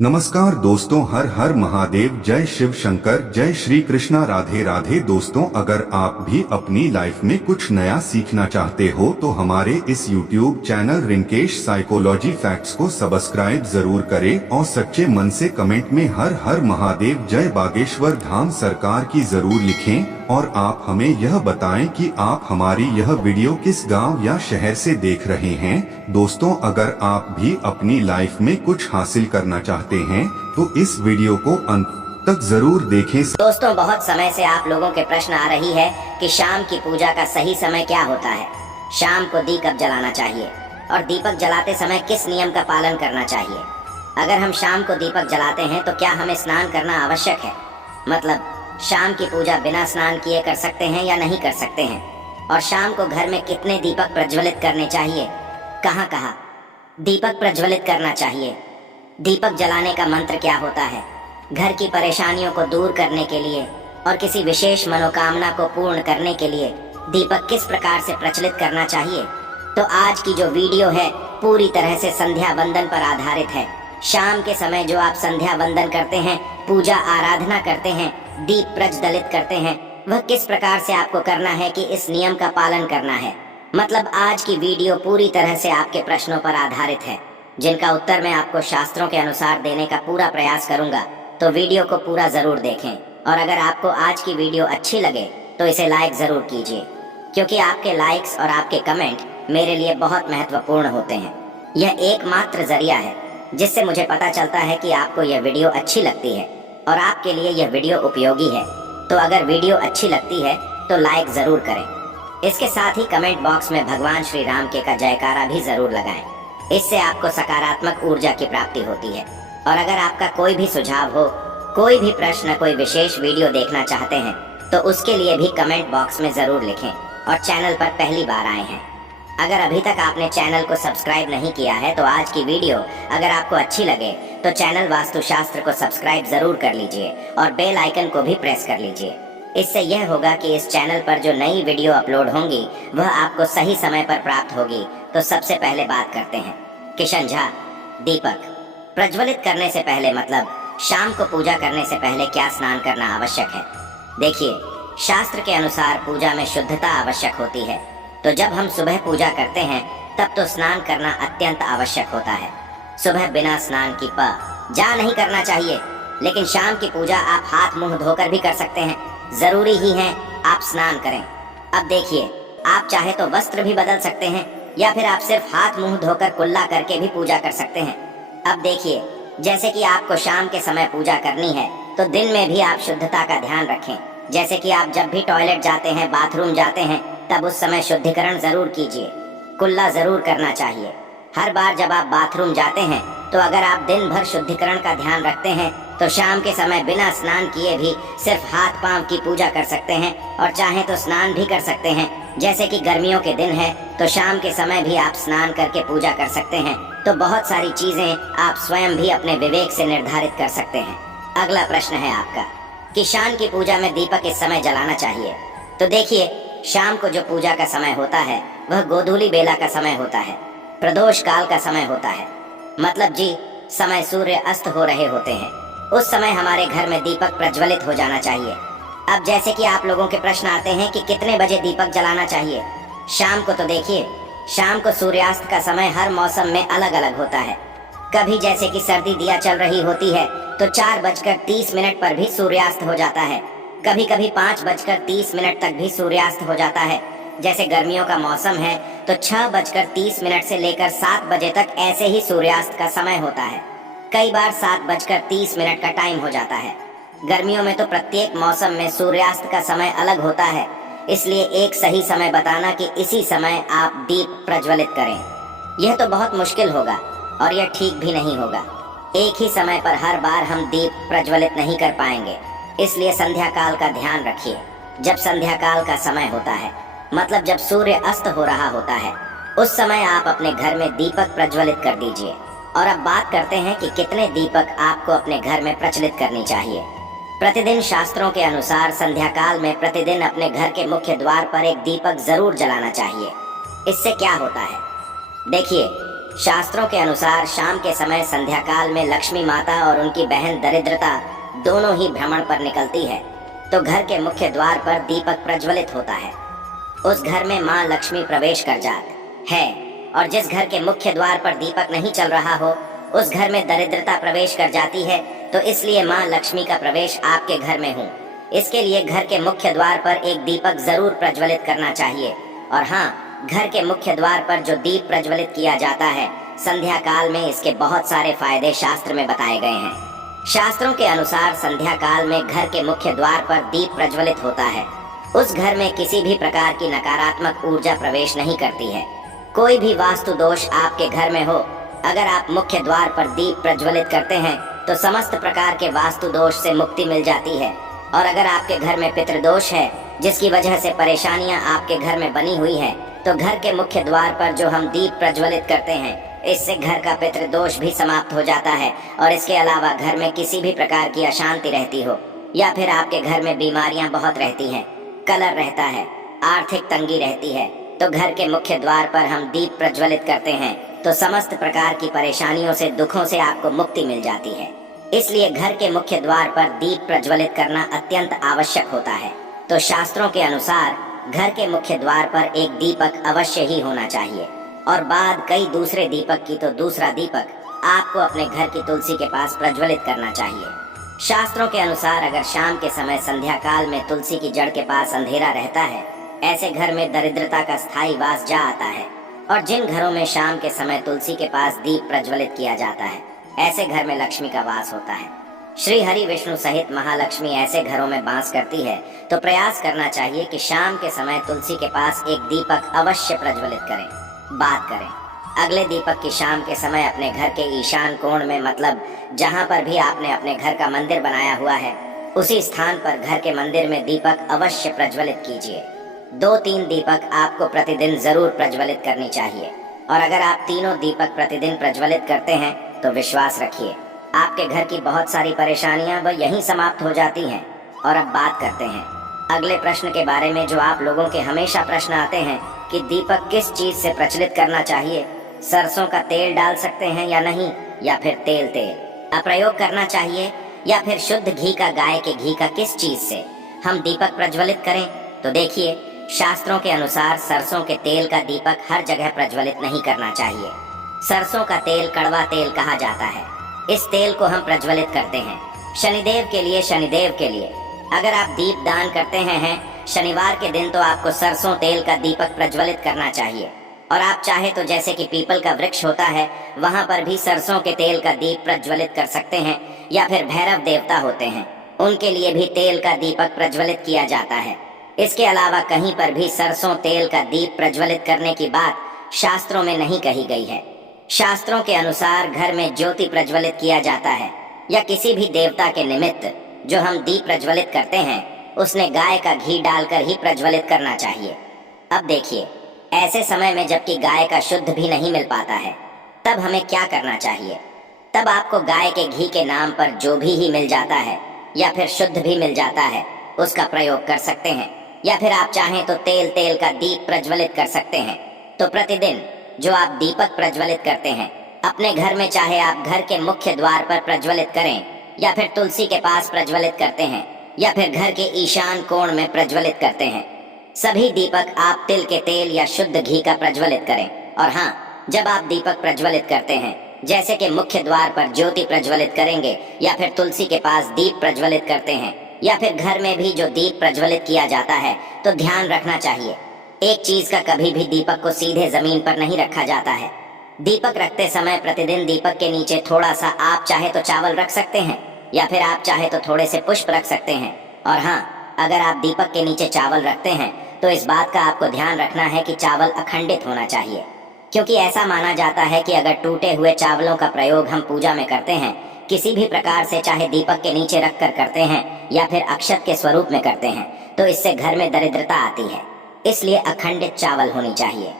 नमस्कार दोस्तों, हर हर महादेव, जय शिव शंकर, जय श्री कृष्णा, राधे राधे। दोस्तों, अगर आप भी अपनी लाइफ में कुछ नया सीखना चाहते हो तो हमारे इस YouTube channel Rinkesh psychology facts को सब्सक्राइब जरूर करें और सच्चे मन से कमेंट में हर हर महादेव, जय बागेश्वर धाम सरकार की जरूर लिखें और आप हमें यह बताएं कि आप हमारी यह वीडियो किस गांव या शहर से देख रहे हैं। दोस्तों, अगर आप भी अपनी लाइफ में कुछ हासिल करना चाहते हैं तो इस वीडियो को अंत तक जरूर देखें। दोस्तों, बहुत समय से आप लोगों के प्रश्न आ रही है कि शाम की पूजा का सही समय क्या होता है, शाम को दीपक जलाना चाहिए और दीपक जलाते समय किस नियम का पालन करना चाहिए। अगर हम शाम को दीपक जलाते हैं तो क्या हमें स्नान करना आवश्यक है, मतलब शाम की पूजा बिना स्नान किए कर सकते हैं या नहीं कर सकते हैं, और शाम को घर में कितने दीपक प्रज्वलित करने चाहिए, कहाँ कहाँ दीपक प्रज्वलित करना चाहिए, दीपक जलाने का मंत्र क्या होता है, घर की परेशानियों को दूर करने के लिए और किसी विशेष मनोकामना को पूर्ण करने के लिए दीपक किस प्रकार से प्रचलित करना चाहिए। तो आज की जो वीडियो है पूरी तरह से संध्या वंदन पर आधारित है। शाम के समय जो आप संध्या वंदन करते हैं, पूजा आराधना करते हैं, दीप प्रज्वलित करते हैं, वह किस प्रकार से आपको करना है कि इस नियम का पालन करना है। मतलब आज की वीडियो पूरी तरह से आपके प्रश्नों पर आधारित है, जिनका उत्तर मैं आपको शास्त्रों के अनुसार देने का पूरा प्रयास करूंगा। तो वीडियो को पूरा जरूर देखें और अगर आपको आज की वीडियो अच्छी लगे तो इसे लाइक जरूर कीजिए, क्योंकि आपके लाइक्स और आपके कमेंट मेरे लिए बहुत महत्वपूर्ण होते हैं। यह एकमात्र जरिया है जिससे मुझे पता चलता है कि आपको यह वीडियो अच्छी लगती है और आपके लिए यह वीडियो उपयोगी है। तो अगर वीडियो अच्छी लगती है तो लाइक जरूर करें। इसके साथ ही कमेंट बॉक्स में भगवान श्री राम के का जयकारा भी जरूर लगाएं। इससे आपको सकारात्मक ऊर्जा की प्राप्ति होती है। और अगर आपका कोई भी सुझाव हो, कोई भी प्रश्न, कोई विशेष वीडियो देखना चाहते हैं तो उसके लिए भी कमेंट बॉक्स में जरूर लिखें। और चैनल पर पहली बार आए हैं, अगर अभी तक आपने चैनल को सब्सक्राइब नहीं किया है तो आज की वीडियो अगर आपको अच्छी लगे तो चैनल वास्तुशास्त्र को सब्सक्राइब जरूर कर लीजिए और बेल आइकन को भी प्रेस कर लीजिए। इससे यह होगा कि इस चैनल पर जो नई वीडियो अपलोड होंगी वह आपको सही समय पर प्राप्त होगी। तो सबसे पहले बात करते हैं किशन झा, दीपक प्रज्वलित करने से पहले, मतलब शाम को पूजा करने से पहले क्या स्नान करना आवश्यक है। देखिए, शास्त्र के अनुसार पूजा में शुद्धता आवश्यक होती है। तो जब हम सुबह पूजा करते हैं तब तो स्नान करना अत्यंत आवश्यक होता है। सुबह बिना स्नान की जा नहीं करना चाहिए, लेकिन शाम की पूजा आप हाथ मुंह धोकर भी कर सकते हैं। जरूरी ही है आप स्नान करें। अब देखिए, आप चाहे तो वस्त्र भी बदल सकते हैं या फिर आप सिर्फ हाथ मुंह धोकर कुल्ला करके भी पूजा कर सकते हैं। अब देखिए, जैसे कि आपको शाम के समय पूजा करनी है तो दिन में भी आप शुद्धता का ध्यान रखें। जैसे कि आप जब भी टॉयलेट जाते हैं, बाथरूम जाते हैं, तब उस समय शुद्धिकरण जरूर कीजिए, कुल्ला जरूर करना चाहिए। हर बार जब आप बाथरूम जाते हैं तो अगर आप दिन भर शुद्धिकरण का ध्यान रखते हैं तो शाम के समय बिना स्नान किए भी सिर्फ हाथ पांव की पूजा कर सकते हैं और चाहे तो स्नान भी कर सकते हैं। जैसे कि गर्मियों के दिन है तो शाम के समय भी आप स्नान करके पूजा कर सकते हैं। तो बहुत सारी चीजें आप स्वयं भी अपने विवेक से निर्धारित कर सकते हैं। अगला प्रश्न है आपका कि शाम की पूजा में दीपक इस समय जलाना चाहिए। तो देखिए, शाम को जो पूजा का समय होता है वह गोधूली बेला का समय होता है, प्रदोष काल का समय होता है। मतलब जी, समय सूर्य अस्त हो रहे होते हैं, उस समय हमारे घर में दीपक प्रज्वलित हो जाना चाहिए। अब जैसे कि आप लोगों के प्रश्न आते हैं कि कितने बजे दीपक जलाना चाहिए शाम को, तो देखिए, शाम को सूर्यास्त का समय हर मौसम में अलग अलग होता है। कभी जैसे कि सर्दी दिया चल रही होती है तो 4:30 पर भी सूर्यास्त हो जाता है। कभी कभी 5:30 तक भी सूर्यास्त हो जाता है। जैसे गर्मियों का मौसम है तो 6:30 से लेकर 7 बजे तक ऐसे ही सूर्यास्त का समय होता है। कई बार 7:30 का टाइम हो जाता है। गर्मियों में तो प्रत्येक मौसम में सूर्यास्त का समय अलग होता है, इसलिए एक सही समय बताना कि इसी समय आप दीप प्रज्वलित करें, यह तो बहुत मुश्किल होगा और यह ठीक भी नहीं होगा। एक ही समय पर हर बार हम दीप प्रज्वलित नहीं कर पाएंगे, इसलिए संध्या काल का ध्यान रखिए। जब संध्या काल का समय होता है, मतलब जब सूर्य अस्त हो रहा होता है, उस समय आप अपने घर में दीपक प्रज्वलित कर दीजिए। और अब बात करते हैं कि कितने दीपक आपको अपने घर में प्रचलित करनी चाहिए। प्रतिदिन शास्त्रों के अनुसार संध्या काल में प्रतिदिन अपने घर के मुख्य द्वार पर एक दीपक जरूर जलाना चाहिए। इससे क्या होता है, देखिए, शास्त्रों के अनुसार शाम के समय संध्या काल में लक्ष्मी माता और उनकी बहन दरिद्रता दोनों ही भ्रमण पर निकलती है, तो घर के मुख्य द्वार पर दीपक प्रज्वलित होता है। उस घर में माँ लक्ष्मी प्रवेश कर जाती है, और जिस घर के मुख्य द्वार पर दीपक नहीं चल रहा हो उस घर में दरिद्रता प्रवेश कर जाती है। तो इसलिए माँ लक्ष्मी का प्रवेश आपके घर में हो, इसके लिए घर के मुख्य द्वार पर एक दीपक जरूर प्रज्वलित करना चाहिए। और हाँ, घर के मुख्य द्वार पर जो दीप प्रज्वलित किया जाता है संध्या काल में, इसके बहुत सारे फायदे शास्त्र में बताए गए हैं। शास्त्रों के अनुसार संध्या काल में घर के मुख्य द्वार पर दीप प्रज्वलित होता है, उस घर में किसी भी प्रकार की नकारात्मक ऊर्जा प्रवेश नहीं करती है। कोई भी वास्तु दोष आपके घर में हो, अगर आप मुख्य द्वार पर दीप प्रज्वलित करते हैं तो समस्त प्रकार के वास्तु दोष से मुक्ति मिल जाती है। और अगर आपके घर में पितृदोष है जिसकी वजह से परेशानियां आपके घर में बनी हुई है, तो घर के मुख्य द्वार पर जो हम दीप प्रज्वलित करते हैं इससे घर का पितृदोष भी समाप्त हो जाता है। और इसके अलावा घर में किसी भी प्रकार की अशांति रहती हो या फिर आपके घर में बीमारियां बहुत रहती हैं, कलह रहता है, आर्थिक तंगी रहती है, तो घर के मुख्य द्वार पर हम दीप प्रज्वलित करते हैं तो समस्त प्रकार की परेशानियों से, दुखों से आपको मुक्ति मिल जाती है। इसलिए घर के मुख्य द्वार पर दीप प्रज्वलित करना अत्यंत आवश्यक होता है। तो शास्त्रों के अनुसार घर के मुख्य द्वार पर एक दीपक अवश्य ही होना चाहिए, और बाद कई दूसरे दीपक की तो दूसरा दीपक आपको अपने घर की तुलसी के पास प्रज्वलित करना चाहिए। शास्त्रों के अनुसार अगर शाम के समय संध्या काल में तुलसी की जड़ के पास अंधेरा रहता है, ऐसे घर में दरिद्रता का स्थायी वास जा आता है। और जिन घरों में शाम के समय तुलसी के पास दीप प्रज्वलित किया जाता है, ऐसे घर में लक्ष्मी का वास होता है। श्री हरि विष्णु सहित महालक्ष्मी ऐसे घरों में वास करती है, तो प्रयास करना चाहिए कि शाम के समय तुलसी के पास एक दीपक अवश्य प्रज्वलित करें। बात करें अगले दीपक की, शाम के समय अपने घर के ईशान कोण में, मतलब जहाँ पर भी आपने अपने घर का मंदिर बनाया हुआ है उसी स्थान पर घर के मंदिर में दीपक अवश्य प्रज्वलित कीजिए। 2-3 दीपक आपको प्रतिदिन जरूर प्रज्वलित करनी चाहिए। और अगर आप तीनों दीपक प्रतिदिन प्रज्वलित करते हैं तो विश्वास रखिए आपके घर की बहुत सारी परेशानियां वह यहीं समाप्त हो जाती हैं। और अब बात करते हैं अगले प्रश्न के बारे में, जो आप लोगों के हमेशा प्रश्न आते हैं कि दीपक किस चीज से प्रज्वलित करना चाहिए, सरसों का तेल डाल सकते हैं या नहीं, या फिर तेल प्रयोग करना चाहिए, या फिर शुद्ध घी का, गाय के घी का, किस चीज से हम दीपक प्रज्वलित करें। तो देखिए, शास्त्रों के अनुसार सरसों के तेल का दीपक हर जगह प्रज्वलित नहीं करना चाहिए। सरसों का तेल कड़वा तेल कहा जाता है, इस तेल को हम प्रज्वलित करते हैं शनिदेव के लिए। शनिदेव के लिए अगर आप दीप दान करते हैं शनिवार के दिन, तो आपको सरसों तेल का दीपक प्रज्वलित करना चाहिए। और आप चाहे तो जैसे कि पीपल का वृक्ष होता है वहाँ पर भी सरसों के तेल का दीप प्रज्वलित कर सकते हैं, या फिर भैरव देवता होते हैं उनके लिए भी तेल का दीपक प्रज्वलित किया जाता है। इसके अलावा कहीं पर भी सरसों तेल का दीप प्रज्वलित करने की बात शास्त्रों में नहीं कही गई है। शास्त्रों के अनुसार घर में ज्योति प्रज्वलित किया जाता है, या किसी भी देवता के निमित्त जो हम दीप प्रज्वलित करते हैं उसने गाय का घी डालकर ही प्रज्वलित करना चाहिए। अब देखिए, ऐसे समय में जबकि गाय का शुद्ध भी नहीं मिल पाता है, तब हमें क्या करना चाहिए। तब आपको गाय के घी के नाम पर जो भी मिल जाता है या फिर शुद्ध भी मिल जाता है उसका प्रयोग कर सकते हैं, या फिर आप चाहें तो तेल का दीप प्रज्वलित कर सकते हैं। तो प्रतिदिन जो आप दीपक प्रज्वलित करते हैं अपने घर में, चाहे आप घर के मुख्य द्वार पर प्रज्वलित करें, या फिर तुलसी के पास प्रज्वलित करते हैं, या फिर घर के ईशान कोण में प्रज्वलित करते हैं, सभी दीपक आप तिल के तेल या शुद्ध घी का प्रज्वलित करें। और हाँ, जब आप दीपक प्रज्वलित करते हैं, जैसे कि मुख्य द्वार पर ज्योति प्रज्वलित करेंगे, या फिर तुलसी के पास दीप प्रज्वलित करते हैं, या फिर घर में भी जो दीप प्रज्वलित किया जाता है, तो ध्यान रखना चाहिए एक चीज का, कभी भी दीपक को सीधे जमीन पर नहीं रखा जाता है। दीपक रखते समय प्रतिदिन दीपक के नीचे थोड़ा सा, आप चाहे तो चावल रख सकते हैं, या फिर आप चाहे तो थोड़े से पुष्प रख सकते हैं। और हाँ, अगर आप दीपक के नीचे चावल रखते हैं तो इस बात का आपको ध्यान रखना है कि चावल अखंडित होना चाहिए, क्योंकि ऐसा माना जाता है कि अगर टूटे हुए चावलों का प्रयोग हम पूजा में करते हैं, किसी भी प्रकार से, चाहे दीपक के नीचे रख कर करते हैं या फिर अक्षत के स्वरूप में करते हैं, तो इससे घर में दरिद्रता आती है। इसलिए अखंडित चावल होनी चाहिए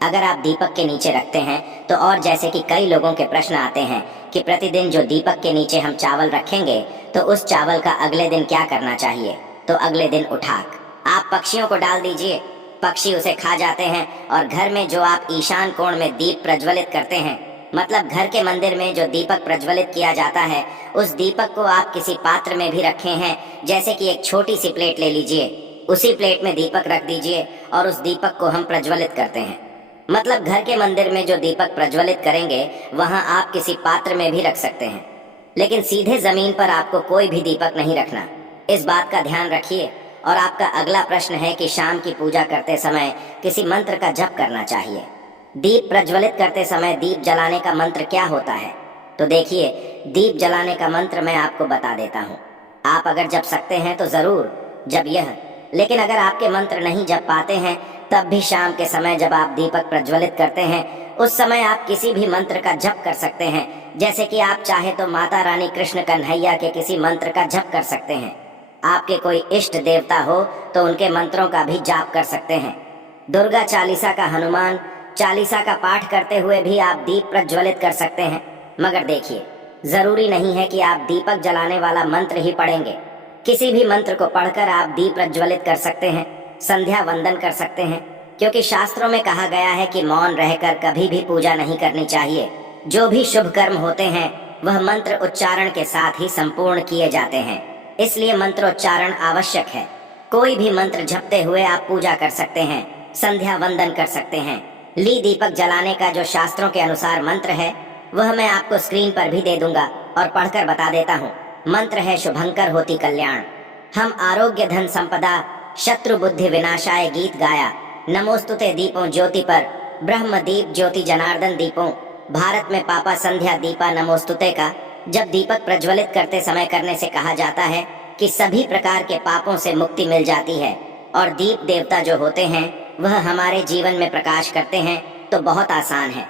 अगर आप दीपक के नीचे रखते हैं तो। और जैसे कि कई लोगों के प्रश्न आते हैं कि प्रतिदिन जो दीपक के नीचे हम चावल रखेंगे तो उस चावल का अगले दिन क्या करना चाहिए। तो अगले दिन उठाक आप पक्षियों को डाल दीजिए, पक्षी उसे खा जाते हैं। और घर में जो आप ईशान कोण में दीप प्रज्वलित करते हैं, मतलब घर के मंदिर में जो दीपक प्रज्वलित किया जाता है, उस दीपक को आप किसी पात्र में भी रखे हैं, जैसे कि एक छोटी सी प्लेट ले लीजिए, उसी प्लेट में दीपक रख दीजिए और उस दीपक को हम प्रज्वलित करते हैं। मतलब घर के मंदिर में जो दीपक प्रज्वलित करेंगे वहां आप किसी पात्र में भी रख सकते हैं, लेकिन सीधे जमीन पर आपको कोई भी दीपक नहीं रखना। इस बात का ध्यान रखिए। और आपका अगला प्रश्न है कि शाम की पूजा करते समय किसी मंत्र का जप करना चाहिए। दीप प्रज्वलित करते समय दीप जलाने का मंत्र क्या होता है? तो देखिए, दीप जलाने का मंत्र मैं आपको बता देता हूँ। आप अगर जप सकते हैं तो जरूर जब यह, लेकिन अगर आपके मंत्र नहीं जप पाते हैं, तब भी शाम के समय जब आप दीपक प्रज्वलित करते हैं, उस समय आप किसी भी मंत्र का जप कर सकते हैं। जैसे कि आप चाहे तो माता रानी कृष्ण कन्हैया के किसी मंत्र का जप कर सकते हैं। आपके कोई इष्ट देवता हो तो उनके मंत्रों का भी जाप कर सकते हैं। दुर्गा चालीसा का, हनुमान चालीसा का पाठ करते हुए भी आप दीप प्रज्वलित कर सकते हैं। मगर देखिए, जरूरी नहीं है कि आप दीपक जलाने वाला मंत्र ही पढ़ेंगे। किसी भी मंत्र को पढ़कर आप दीप प्रज्वलित कर सकते हैं, संध्या वंदन कर सकते हैं, क्योंकि शास्त्रों में कहा गया है कि मौन रहकर कभी भी पूजा नहीं करनी चाहिए। जो भी शुभ कर्म होते हैं वह मंत्र उच्चारण के साथ ही संपूर्ण किए जाते हैं, इसलिए मंत्रोच्चारण आवश्यक है। कोई भी मंत्र जपते हुए आप पूजा कर सकते हैं, संध्या वंदन कर सकते हैं। ली दीपक जलाने का जो शास्त्रों के अनुसार मंत्र है वह मैं आपको स्क्रीन पर भी दे दूंगा और पढ़कर बता देता हूँ। मंत्र है शुभंकर होती कल्याण, हम आरोग्य धन संपदा शत्रु बुद्धि विनाशाय गीत गाया, नमोस्तुते दीपों ज्योति पर ब्रह्म दीप ज्योति जनार्दन दीपों, भारत में पापा संध्या दीपा नमोस्तुते का जब दीपक प्रज्वलित करते समय करने से कहा जाता है कि सभी प्रकार के पापों से मुक्ति मिल जाती है। और दीप देवता जो होते हैं वह हमारे जीवन में प्रकाश करते हैं। तो बहुत आसान है।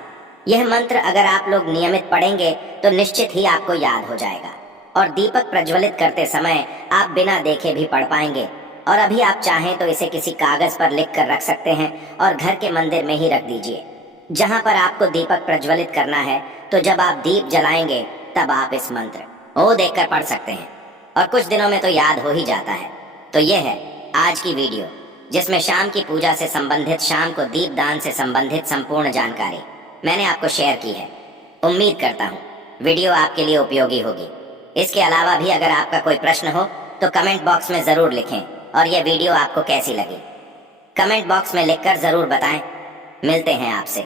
यह मंत्र अगर आप लोग नियमित पढ़ेंगे तो निश्चित ही आपको याद हो जाएगा और दीपक प्रज्वलित करते समय आप बिना देखे भी पढ़ पाएंगे। और अभी आप चाहें तो इसे किसी कागज पर लिख कर रख सकते हैं और घर के मंदिर में ही रख दीजिए जहां पर आपको दीपक प्रज्वलित करना है। तो जब आप दीप जलाएंगे तब आप इस मंत्र ओ देखकर पढ़ सकते हैं और कुछ दिनों में तो याद हो ही जाता है। तो यह है आज की वीडियो, जिसमें शाम की पूजा से संबंधित, शाम को दीप दान से संबंधित संपूर्ण जानकारी मैंने आपको शेयर की है। उम्मीद करता हूँ वीडियो आपके लिए उपयोगी होगी। इसके अलावा भी अगर आपका कोई प्रश्न हो तो कमेंट बॉक्स में जरूर लिखें और यह वीडियो आपको कैसी लगी कमेंट बॉक्स में लिखकर जरूर बताएं। मिलते हैं आपसे।